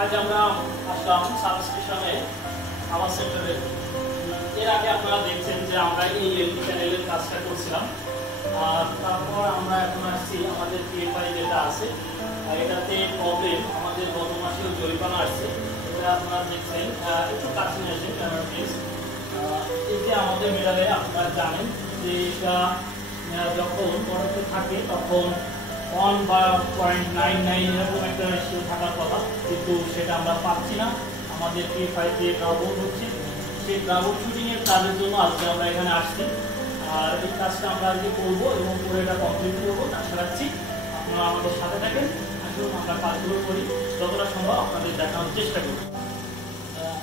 আজ আমরা আসলাম সাবস্টেশনে আমার সেন্টারে। এর আগে আপনারা দেখছেন যে আমরা এই এলটি প্যানেলের কাজটা করছিলাম, আর তারপর আমরা এখন আসছি আমাদের পিএফআই যেটা আছে এটাতে প্রবলেম। আমাদের গত মাসেও জরিমানা আসছে, এটা আপনারা দেখছেন। একটু কাছে আসেন ক্যামেরা প্লিজ। এই যে আমাদের মিটারে আপনারা জানেন যে এটা যখন প্রোডাক্টে থাকে তখন 1 বা 0.99 এরকম একটা রেশিও থাকার কথা, কিন্তু সেটা আমরা পাচ্ছি না। আমাদের পিএফআই তে ট্রাবল হচ্ছে, সেই ট্রাবল শুটিং এর কাজের জন্য আজকে আমরা এখানে আসছি। আর এই কাজটা আমরা আজকে করবো এবং পুরো এটা কমপ্লিট করবো, আশা রাখছি। আপনারা আমাদের সাথে থাকেন, আসুন আমরা কাজগুলো করি, যতটা সম্ভব আপনাদের দেখানোর চেষ্টা করি।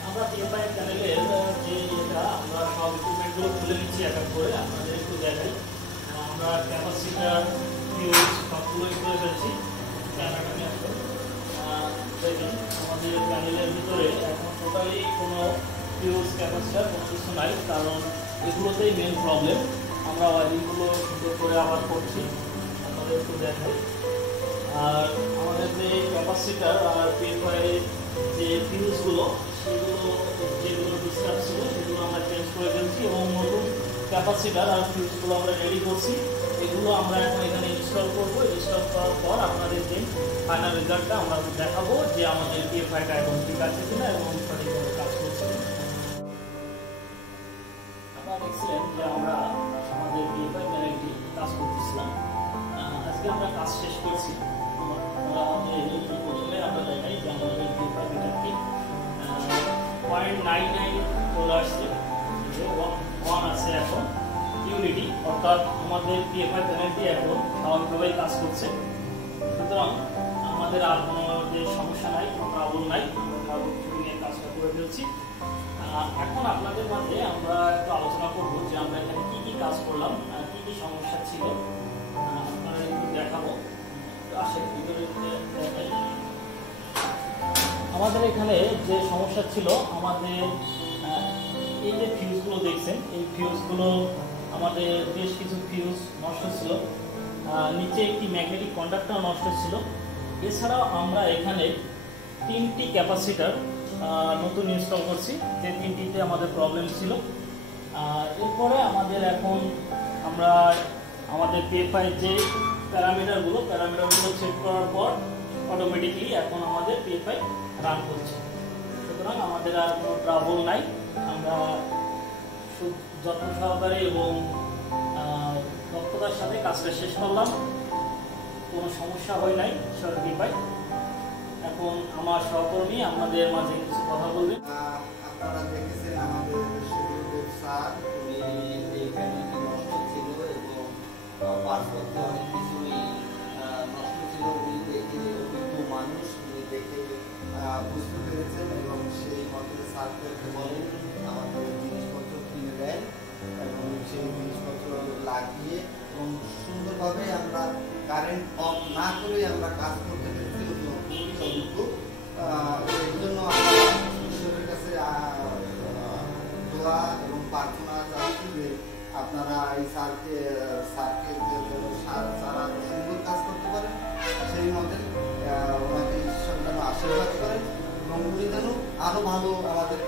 আমরা পিএফআই প্যানেলের যে এটা আমরা সব ইকুইপমেন্টগুলো খুলে নিচ্ছি এক এক করে, আপনাদের একটু দেখাই। আমরা ক্যাপাসিটার ফিউজ সবগুলোই খুলে ফেলছি। ক্যামেরাটা নিয়ে আসবো। দেখেন আমাদের প্যানেলের ভিতরে এখন টোটালি কোনো ফিউজ ক্যাপাসিটার কোনো কিছু নাই, কারণ এগুলোতেই মেন প্রবলেম। আমরা ওয়ারিংগুলো সুন্দর করে আবার করছি, আপনাদের একটু দেখাই। আর আমাদের যে ক্যাপাসিটার আর পিএফআই যে ফিউজগুলো সেগুলো যেগুলো ডিস্টার্ব ছিল সেগুলো আমরা চেঞ্জ করে ফেলছি এবং নতুন ক্যাপাসিটার আর ফিউজগুলো আমরা রেডি করছি। এগুলো আমরা এখন এখানে ইনস্টল করবো। ইনস্টল করার পর আপনাদের যে ফাইনাল রেজাল্টটা আমরা দেখাবো যে আমাদের পিএফআইটা এখন ঠিক আছে কিনা এবং সঠিকভাবে কাজ করছে। আপনারা দেখছিলেন যে আমরা আমাদের পিএফআই প্যানেলটি কাজ করতেছিলাম। আজকে আমরা কাজ শেষ করছি। প্রথমে আমরা দেখাই যে আমাদের পিএফআই প্যানেলটি 0.99 চলে আসছে, 1 আছে এখন ইউনিটি, অর্থাৎ আমাদের পিএফআই প্যানেলটি এখন স্বাভাবিকভাবেই কাজ করছে। সুতরাং আমাদের আর কোনো যে সমস্যা নাই, কোনো ট্রাবল নাই, আমরা ট্রাবল শুটিংয়ের কাজটা করে ফেলছি। এখন আপনাদের মাঝে আমরা একটু আলোচনা করবো যে আমরা এখানে কী কী কাজ করলাম, কী কী সমস্যা ছিল আপনারা একটু দেখাবো। আসেন ভিতরে দেখাই। আমাদের এখানে যে সমস্যা ছিল, আমাদের এই যে ফিউজগুলো দেখছেন, এই ফিউজগুলো আমাদের বেশ কিছু ফিউজ নষ্ট ছিল, নিচে একটি ম্যাগনেটিক কন্ডাক্টর নষ্ট ছিল। এছাড়াও আমরা এখানে 3টি ক্যাপাসিটার নতুন ইনস্টল করছি, যে 3টিতে আমাদের প্রবলেম ছিল। এরপরে আমাদের এখন আমরা আমাদের পিএফআই যে প্যারামিটারগুলো চেক করার পর অটোমেটিকলি এখন আমাদের পিএফআই রান করছে। সুতরাং আমাদের আর কোনো ট্রাবল নাই। আমরা যত্ন সহকারে এবং দক্ষতার সাথে কাজটা শেষ করলাম, কোনো সমস্যা হয় নাই পিএফআই। এখন আমার সহকর্মী আমাদের মাঝে কিছু কথা বলবেন। আপনারা দেখেছেন আমাদের স্যার উনি এই প্যানেলটি নষ্ট ছিল এবং পার্থক্য অনেক কিছুই নষ্ট ছিল। উনি দেখে অভিজ্ঞ মানুষ, উনি দেখে বুঝতে পেরেছেন এবং সেই মতে স্যারদেরকে বলেন আমাদের জিনিসপত্র কিনে দেন এবং সেই জিনিসপত্র লাগিয়ে এবং সুন্দরভাবে আমরা কারেন্ট অফ না করে আমরা কাজ করতে পেরেছি। অভিজ্ঞ এই জন্য আমরা ঈশ্বরের কাছে দোয়া এবং প্রার্থনা চাচ্ছি যে আপনারা এই স্যারকে সারা সুন্দর কাজ করতে পারেন, সেই মতে ওনাকে ঈশ্বর যেন আশীর্বাদ করেন এবং উনি যেন আরো ভালো আমাদের